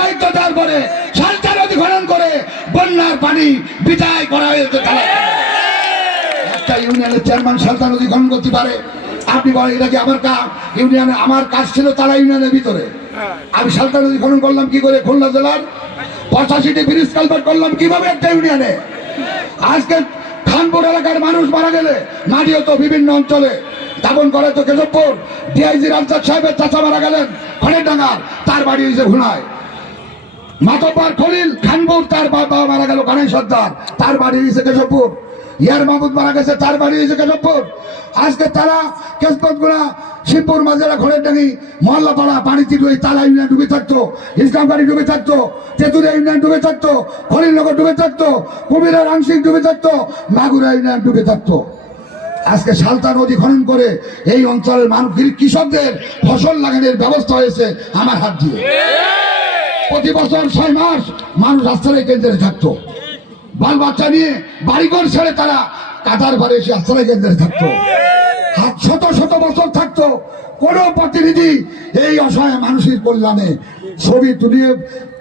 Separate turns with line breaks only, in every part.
দায়িত্ব নদী করে বন্যার পানি বিদায় করা হয়েছে একটা ইউনিয়নের চেয়ারম্যান নদী করতে পারে। আপনি বলেন, এটা কি আমার কাজ? ইউনিয়নে আমার কাজ ছিল তারা ইউনিয়নের ভিতরে। আমি নদী করলাম কি করে খুলনা জেলার? পঁচাশিটি ব্রিজ করলাম কীভাবে একটা ইউনিয়নে? আজকে খানপুর এলাকার মানুষ মারা গেলে, মাটিও তো বিভিন্ন অঞ্চলে। দাপন করে তো কেশবপুর। ডিআইজি রামচাঁদ সাহেবের চাচা মারা গেলেন, খড়ের ডাঙ্গার। তার বাড়ি হয়েছে ঘুনায় মাতব্বার খলিল খানপুর, তার বাবা মারা গেল কানাই সর্দার, তার বাড়ি হয়েছে কেশবপুর। ইয়ার মাহমুদ মারা গেছে, তার বাড়ি হয়েছে কেশবপুর। আজকে তারা কেশবপুরগুলা শিবপুর মাজেরা ঘরের ডাঙ্গি মহল্লা পাড়া পানিতে ডুবে তালা ইউনিয়ন ডুবে থাকতো, ইসলামবাড়ি ডুবে থাকতো তেতুরিয়া ইউনিয়ন ডুবে থাকতো, খলিলনগর ডুবে থাকতো কুমিরা রাংসিং ডুবে থাকতো, মাগুরা ইউনিয়ন ডুবে থাকতো। আজকে সালতা নদী খনন করে এই অঞ্চলের মানুষ কৃষকদের ফসল লাগানোর ব্যবস্থা হয়েছে আমার হাত দিয়ে। প্রতি বছর ছয় মাস মানুষ রাস্তায় কেন্দ্রে থাকতো। বাল বাচ্চা নিয়ে বাড়িঘর ছেড়ে তারা কাতার ঘরে এসে আশ্রয় কেন্দ্রে থাকতো। শত শত বছর থাকতো। কোনো প্রতিনিধি এই অসহায় মানুষের কল্যাণে ছবি তুলিয়ে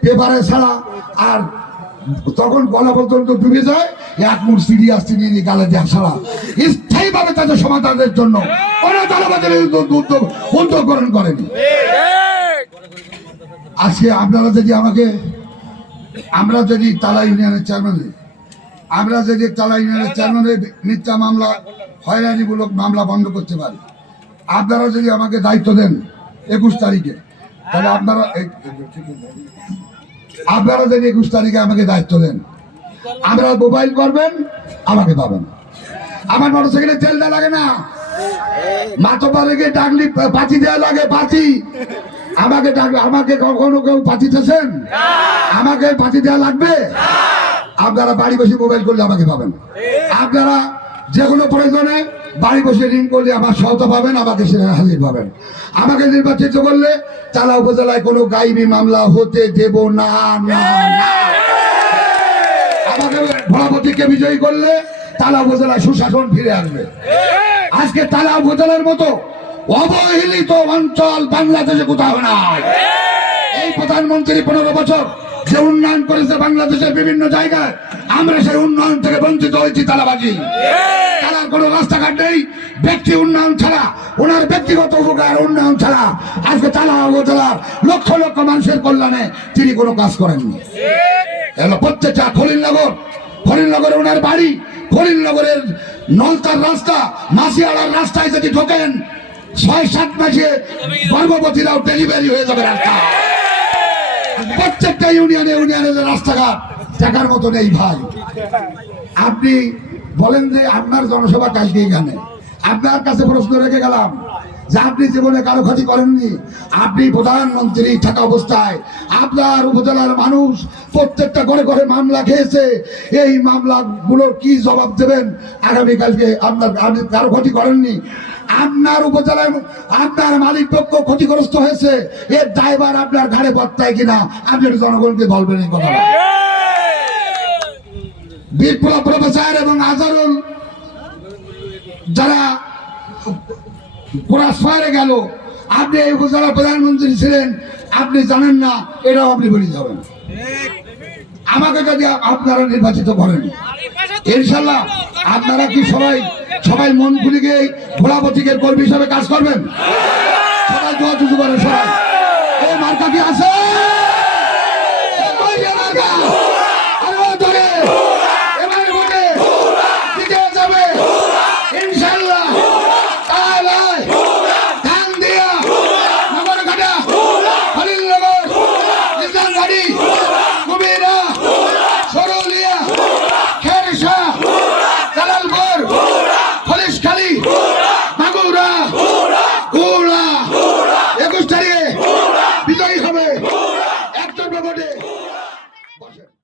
পেপারে ছাড়া আর তখন গলা পর্যন্ত ডুবে যায়, এক আসতে নিয়ে নিয়ে গালে দেওয়া ছাড়া। স্থায়ীভাবে তাদের সমাধানের জন্য কোনো জনপদের উদ্যোগ উদ্যোগ গ্রহণ করেনি। আজকে আপনারা যদি আমাকে, আমরা যদি তালা ইউনিয়নের চেয়ারম্যানে আমরা যদি তালা ইউনিয়নের চেয়ারম্যানের মিথ্যা মামলা, হয়রানিমূলক মামলা বন্ধ করতে পারি। আপনারা যদি আমাকে দায়িত্ব দেন একুশ তারিখে, তাহলে আপনারা আপনারা যদি একুশ তারিখে আমাকে দায়িত্ব দেন, আপনারা মোবাইল করবেন, আমাকে পাবেন। আমার মোটরসাইকেলে তেল দেওয়া লাগে না। মাতবারেকে ডাকলি পাচি দেওয়া লাগে, পাচি। আমাকে আমাকে কখনো কেউ পাচি দিয়েছেন? আমাকে পাচি দেওয়া লাগবে? আপনারা বাড়ি বসে মোবাইল করলে আমাকে পাবেন। আপনারা যে কোনো প্রয়োজনে বাড়ি বসে ঋণ করলে আমার সহতা পাবেন, আমাকে সেখানে হাজির পাবেন। আমাকে নির্বাচিত করলে চালা উপজেলায় কোনো গাইবি মামলা হতে দেব না না আমাকে ভোলাপতিকে বিজয়ী করলে তালা উপজেলায় সুশাসন ফিরে আসবে। আজকে তালা উপজেলার মতো অবহেলিত অঞ্চল বাংলাদেশে কোথাও নাই। এই প্রধানমন্ত্রী পনেরো বছর যে উন্নয়ন করেছে বাংলাদেশের বিভিন্ন জায়গায়, আমরা সেই উন্নয়ন থেকে বঞ্চিত হয়েছি, তালাবাজি। তালার কোনো রাস্তাঘাট নেই। ব্যক্তি উন্নয়ন ছাড়া, ওনার ব্যক্তিগত উপকার উন্নয়ন ছাড়া আজকে তালা উপজেলার লক্ষ লক্ষ মানুষের কল্যাণে তিনি কোনো কাজ করেননি। এলো প্রত্যেকটা খলিলনগর, খলিলনগরে ওনার বাড়ি, খলিলনগরের নলতার রাস্তা, মাসিয়াড়ার রাস্তায় যদি ঢোকেন ছয় সাত মাসে গর্ভবতীরাও ডেলিভারি হয়ে যাবে রাস্তা। প্রত্যেকটা ইউনিয়নে ইউনিয়নের রাস্তাঘাট, দেখার মতো নেই ভাই। আপনি বলেন যে আপনার জনসভা কালকে এখানে? আপনার কাছে প্রশ্ন রেখে গেলাম যে আপনি জীবনে কারও ক্ষতি করেননি? আপনি প্রধানমন্ত্রী থাকা অবস্থায় আপনার উপজেলার মানুষ প্রত্যেকটা ঘরে ঘরে মামলা খেয়েছে। এই মামলাগুলোর কি জবাব দেবেন? আগামীকালকে আপনার আপনি কারও ক্ষতি করেননি? আপনার উপজেলায় আপনার মালিক পক্ষ ক্ষতিগ্রস্ত হয়েছে এর ড্রাইভার আপনার ঘাড়ে বর্তায় কিনা, আপনি জনগণকে বলবেন এই কথাটা। বিপ্লব এবং আজারুল যারা ক্রসফায়ারে গেল, আপনি এই উপজেলার প্রধানমন্ত্রী ছিলেন, আপনি জানেন না, এটাও আপনি বলে যাবেন। আমাকে যদি আপনারা নির্বাচিত করেন, ইনশাল্লাহ আপনারা কি সবাই সবাই মন খুলে গিয়ে কর্মী হিসাবে কাজ করবেন? সবাই দোয়া চুচু করেন সবাই।